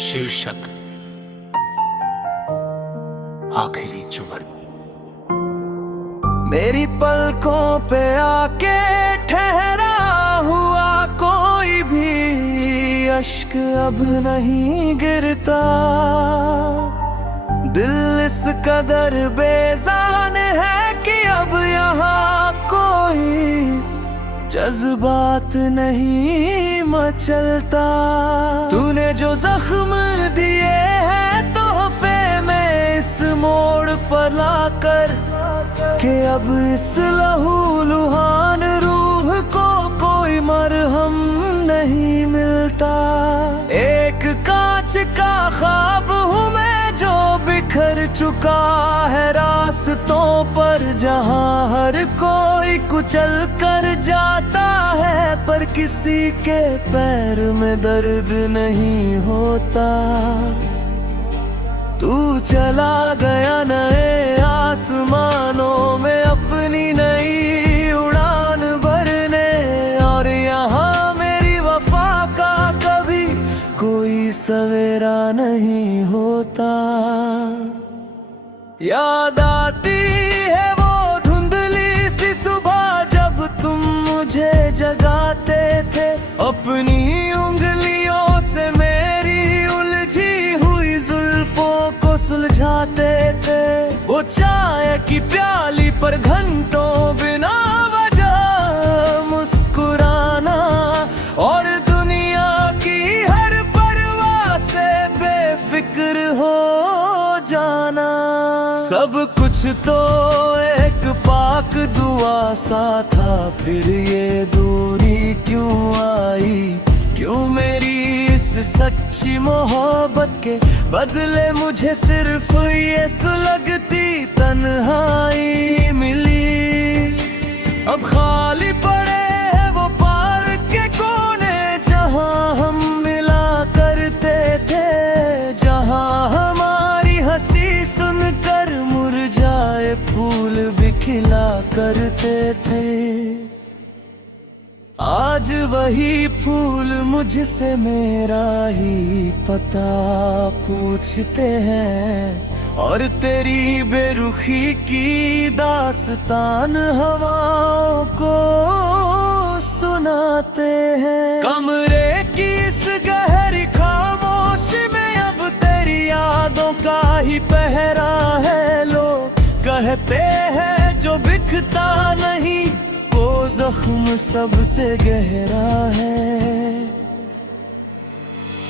शीर्षक आखिरी चुमन। मेरी पलकों पे आके ठहरा हुआ कोई भी अश्क अब नहीं गिरता। दिल इस कदर बेजान है कि अब यहाँ कोई जज्बात नहीं मचलता। तूने जो जख्म दिए हैं तोहफे में इस मोड़ पर लाकर कि अब इस लहू लुहान रूह को कोई मरहम नहीं मिलता। एक कांच का ख्वाब हूँ मैं जो बिखर चुका है रास्तों पर, जहाँ हर कोई कुचल कर जाता है पर किसी के पैर में दर्द नहीं होता। तू चला गया नए आसमानों में अपनी नई उड़ान भरने, और यहाँ मेरी वफा का कभी कोई सवेरा नहीं होता। याद आती है वो धुंधली सी सुबह जब तुम मुझे जगाते थे, अपनी उंगलियों से मेरी उलझी हुई जुल्फों को सुलझाते थे। वो चाय की प्याली पर घंटों बिना वजह मुस्कुराना, और दुनिया की हर परवाह से बेफिक्र हो जाना। सब कुछ तो एक पाक दुआ सा था, फिर ये दूरी क्यों आई? क्यों मेरी इस सच्ची मोहब्बत के बदले मुझे सिर्फ ये सुलगती तन्हाई मिली? अब खाली पड़े हैं वो पार्क के कोने जहां हम मिला करते थे, जहां हमारी हंसी सुनकर मुरझाए फूल भी खिला करते थे। आज वही फूल मुझसे मेरा ही पता पूछते हैं, और तेरी बेरुखी की दास्तान हवाओं को सुनाते हैं। कमरे की इस गहरी खामोशी में अब तेरी यादों का ही पहरा है। लोग कहते हैं जो बिकता नहीं वो जख्म सबसे गहरा है।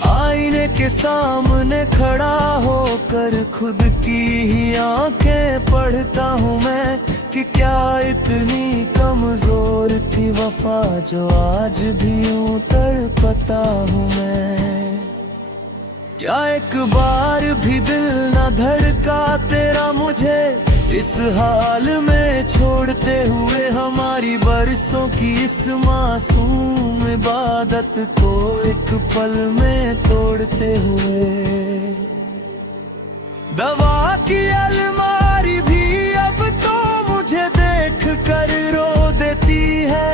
आईने के सामने खड़ा होकर खुद की ही आंखें पढ़ता हूँ मैं कि क्या इतनी कमजोर थी वफा जो आज भी यूं तड़पता हूँ मैं। क्या एक बार भी दिल न धड़का तेरा मुझे इस हाल में छोड़ते हुए, हमारी बरसों की इस मासूम इबादत को एक पल में तोड़ते हुए। दवा की अलमारी भी अब तो मुझे देख कर रो देती है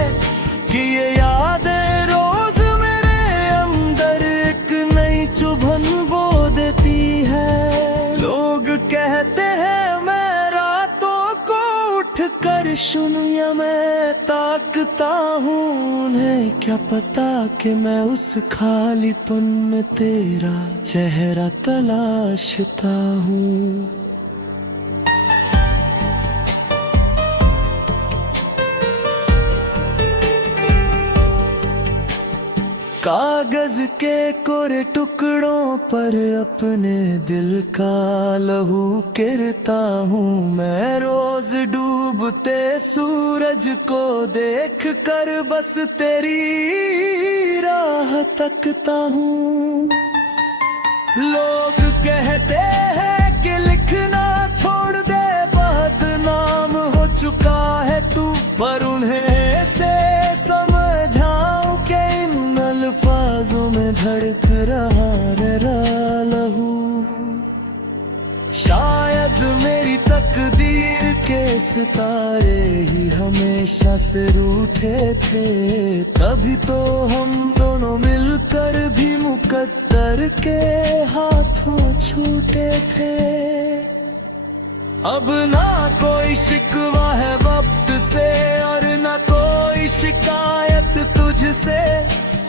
कि ये यादें रोज मेरे अंदर एक नई चुभन बो देती है। लोग कहते हैं कर सुनिया मैं ताकता हूँ, उन्हें क्या पता कि मैं उस खालीपन में तेरा चेहरा तलाशता हूँ। कागज के कोरे टुकड़ों पर अपने दिल का लहू गिरता हूँ मैं। रोज डूबते सूरज को देख कर बस तेरी राह तकता हूँ। लोग कहते हैं कि लिखना छोड़ दे, बदनाम हो चुका है तू, पर उन्हें से समझाऊं कि इन अल्फाजों में धड़क रहा मेरा लहू। शायद मेरी तकदीर के सितारे ही हमेशा से रूठे थे, तभी तो हम दोनों दोनों मिलकर भी मुकद्दर के हाथों छूटे थे। अब ना कोई शिकवा है वक्त से और ना कोई शिकायत तुझसे।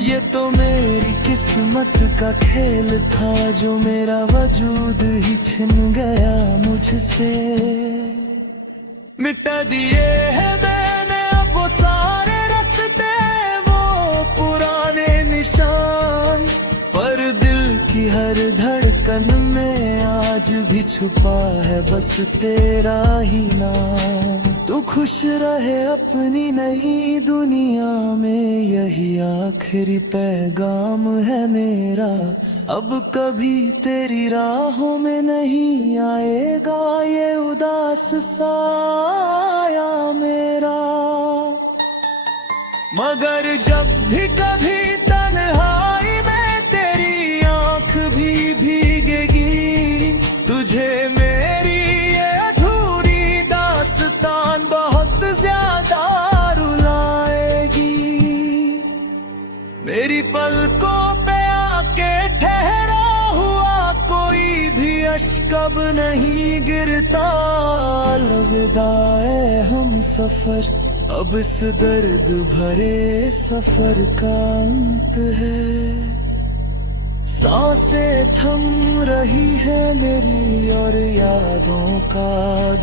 ये तो मेरी किस्मत का खेल था जो मेरा वजूद ही छिन गया मुझसे। मिटा दिए हैं मैंने अब वो सारे रास्ते, वो पुराने निशान, पर दिल की हर धड़कन में आज भी छुपा है बस तेरा ही नाम। तू खुश रहे अपनी नई दुनिया में, यही आखिरी पैगाम है मेरा। अब कभी तेरी राहों में नहीं आएगा ये उदास साया मेरा। मगर जब भी कभी तन्हाई में तेरी आंख भी भीगेगी, तुझे मेरी ये अधूरी दास्तान बहुत ज्यादा रुलाएगी। मेरी पलकों पे आके ठहरा हुआ कोई भी अश्क अब नहीं गिरता। अलविदा है हम सफर, अब इस दर्द भरे सफर का अंत है। सांसें थम रही है मेरी और यादों का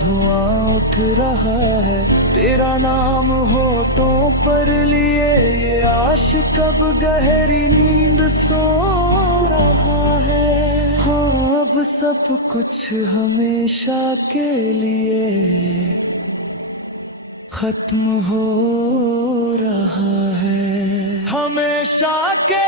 धुआं उठ रहा है। तेरा नाम होठों पर लिए ये आशिक अब गहरी नींद सो रहा है। हाँ अब सब कुछ हमेशा के लिए खत्म हो रहा है, हमेशा के